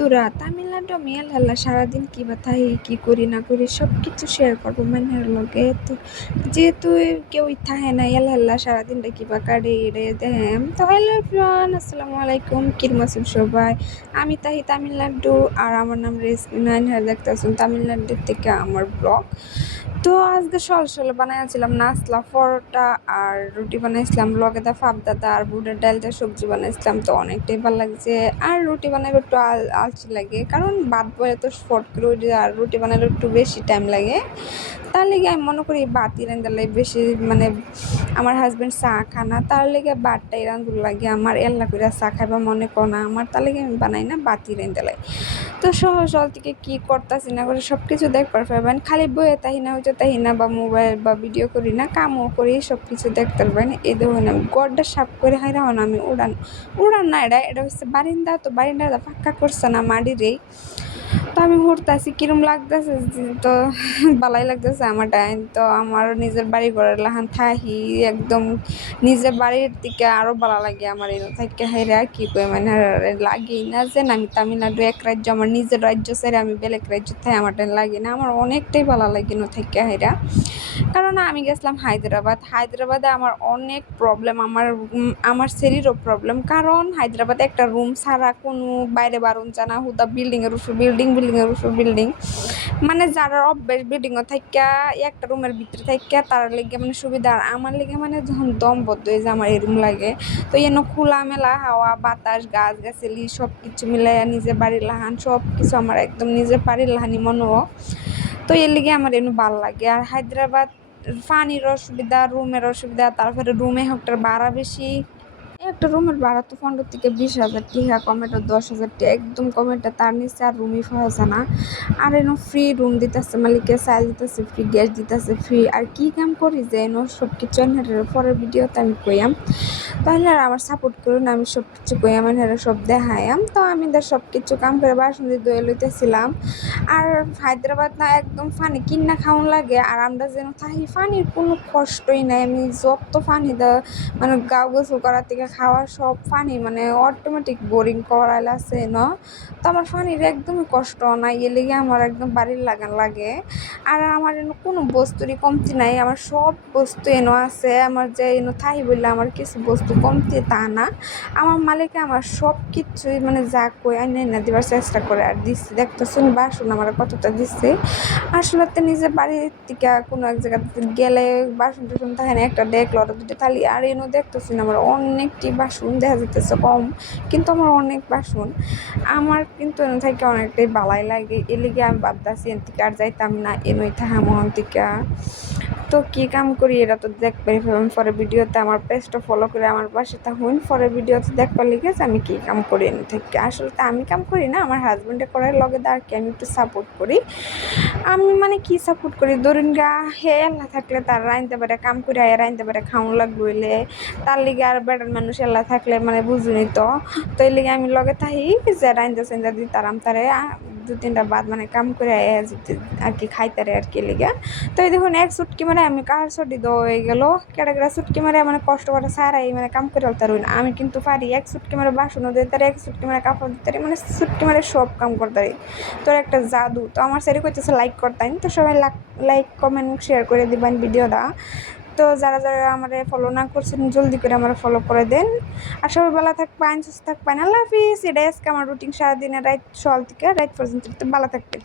বন্ধুরা, তামিলনাড়ু আমি আল্লাহ সারাদিন কি বা থাই কি করি না করি সব কিছু শেয়ার করবো মাইনের লগে। তো যেহেতু কেউ থাহে না আল্লাহ সারাদিনটা কি বা কাটে এড়ে দেন। তো হ্যালো এভরিওয়ান, আসসালামু আলাইকুম, কিরম আছেন সবাই? আমি তাহি তামিলনাড়ু আর আমার নাম রেসমি নাইন। দেখতেছেন তামিলনাড়ু থেকে আমার ব্লগ। তো আজকে সকালে বানাইছিলাম নাস্তা, পরোটা আর রুটি বানাইছিলাম, লগে দা ফাফদাদা আর বুটের ডাল দিয়ে সবজি বানাইছিলাম। তো অনেকটাই ভালো লাগছে। আর রুটি বানাইলে একটু আলসি লাগে, কারণ ভাত বলে তো ফট করে উঠে, আর রুটি বানাইলে একটু বেশি টাইম লাগে। তার লেগে আমি মনে করি বাতি রান্ধালে বেশি, মানে আমার হাজব্যান্ড চা খানা, তার লেগে বাটটাই রান্ধুর লাগে। আমার এল্লা করে চা খাইবা মনে করো না আমার, তার লেগে আমি বানাই না, বাতি রান্ধালে। তো সহজ থেকে কি করতেছি না করে সব কিছু দেখবার পারবেন। খালি বইয়ে তাই না হচ্ছে তাই না, বা মোবাইল বা ভিডিও করি না, কামও করি, সব কিছু দেখতে পারবেন। এই দেখুন আমি গড়টা সাফ করে হাই রাখুন, আমি উড়ান উড়ান না, এটা হচ্ছে বারিন্দা। তো বারিন্দাটা ফাঁকা করছে না মাটিরেই। তো আমি ঘুরতেছি, কিরম লাগতেছে, তো ভালোই লাগতেছে আমার ডাইন। তো আমার নিজের বাড়ি ঘরের লাহান থাহি একদম নিজের বাড়ির থেকে আরো ভালো লাগে আমার। এনে থেকে হাইরা কি কই, মানে লাগেই না যে আমি তামিলনাড়ু এক রাজ্য, আমার নিজের রাজ্য ছেড়ে আমি বেলেগ রাজ্য থাই আমার টাইম লাগে না। আমার অনেকটাই ভালো লাগে না থেকে হাইরা। কারণ আমি গেছিলাম হায়দ্রাবাদে আমার অনেক প্রবলেম, আমার শরীরও প্রবলেম। কারণ হায়দ্রাবাদে একটা রুম ছাড়া কোনো বাইরে বারণ জানা, হুদা বিল্ডিংয়ের উপর বিল্ডিংয়ের উপর বিল্ডিং, মানে যারা অভ্যাস বিল্ডিংও থাইকা একটা রুমের ভিতরে থাইকা তার লেগে মানে সুবিধা। আর আমার লেগে মানে যখন দম বদ্ধ হয়ে যায় আমার এরম লাগে। তো এনে খোলামেলা হাওয়া বাতাস গাছ গাছালি সব কিছু মিলাই নিজের বাড়ির লাহান সব কিছু আমার একদম নিজের বাড়ির লাহানি মনেও। তো এর লেগে আমার এমনি ভালো লাগে। আর হায়দ্রাবাদ পানির অসুবিধা, রুমের অসুবিধা, তারপরে রুমে একটা ভাড়া বেশি। একটা রুমের ভাড়া তো 15 থেকে 20 হাজার টাকা, কমেটা 10 হাজার টাকা, একদম কমেটা। তার নিচে আর রুমই পাওয়া যায় না। আর এনো ফ্রি রুম দিতেছে মালিকে, চাল দিতেছে ফ্রি, গ্যাস দিতেছে ফ্রি। আর কি কাম করি যে এনো সব কিছু পরের ভিডিওতে আমি কইয়াম। তাহলে আর আমার সাপোর্ট করুন, আমি সব কিছু কইয়াম, সব দেখাইয়াম। তো আমি সব কিছু কাম করে বাসন দিয়ে দই লইতেছিলাম। আর হায়দ্রাবাদ না একদম ফানি কিনা খাওয়ান লাগে। আর আমরা যেন থাকি ফানির কোনো কষ্টই নাই। আমি যত ফানি মানে গাও গোসল করার থেকে খাওয়া সব ফানি মানে অটোমেটিক বোরিং করাইল আছে ন। তো আমার ফানির একদমই কষ্ট নাই, এ লেগে আমার একদম বাড়ির লাগান লাগে। আর আমার এনে কোনো বস্তুরই কমতি নাই, আমার সব বস্তু এনো আছে। আমার যে এনো থাই বললে আমার কিছু বস্তু কমতি তা না। আমার মালিকে আমার সব কিছুই মানে যা কই আইনে না দিবার চেষ্টা করে। আর দিচ্ছি দেখতেছুন বাসন আমার কতটা দিচ্ছে। আসলে তো নিজের বাড়ির থেকে কোনো এক জায়গাতে গেলে বাসন টাসন থাকে না, একটা দেখলো ওটা দুটো থালি। আর এনো দেখতেছি না আমার অনেকটি বাসন দেখা যেতেছে কম, কিন্তু আমার অনেক বাসন। আমার কিন্তু এনে থেকে অনেকটাই বালাই লাগে, এর লিগে আমি ভাবতেছি এন থেকে আর যাইতাম না, এনই থাকা মন থেকে। তো কি কাম করি এটা তো দেখবে পরে ভিডিওতে, আমার পেজটা ফলো করে আমার পাশে থাকুন। পরে ভিডিওতে দেখবার লিগে আমি কি কাম করি এনে থেকে। আসলে তো আমি কাম করি না, আমার হাজব্যান্ডে করার লগে আর কি আমি একটু সাপোর্ট করি। আমি মানে কি সাপোর্ট করি, ধরুন গা হে এল্লা থাকলে তার রাইনতে পারে, কাম করে রাইনতে পারে, খাওয়ান লাগবে হইলে তার লিগে। আর বেটার মানুষ এল্লা থাকলে মানে বুঝুনি তো। তো এই লিগে আমি লগে থাকি যে রাইন্দা চাইন্দা দিতারাম তারে 2-3টা বাদ মানে কাম করে আর কি খাইতারে আর কি লিগে। তো এই দেখুন এক চুটকি মানে আমি কার ছুটি দেওয়া হয়ে গেল, কেটে কেটে চুটকি মারে মানে কষ্ট করে সারাই মানে কাম করে আলতার হই না। আমি কিন্তু পারি এক চুটকি মারে বাসনও দিতে পারি, এক চুটকি মারে কাপড় দিতে পারি, মানে চুটকি মারে সব কাম করতে পারি। তোর একটা জাদু। তো আমার সেরি করতেছে লাইক করতেন, তো সবাই লাইক কমেন্ট শেয়ার করে দিবেন ভিডিওটা। তো যারা যারা আমার ফলো না করছেন জলদি করে আমার ফলো করে দেন। আর সবাই ভালো থাকবেন, সুস্থ থাকবেন, আল্লাহ হাফিজ। এটাই আজকে আমার রুটিন সারাদিনের রাত সকাল থেকে রাত পর্যন্ত। ভালো থাকবেন।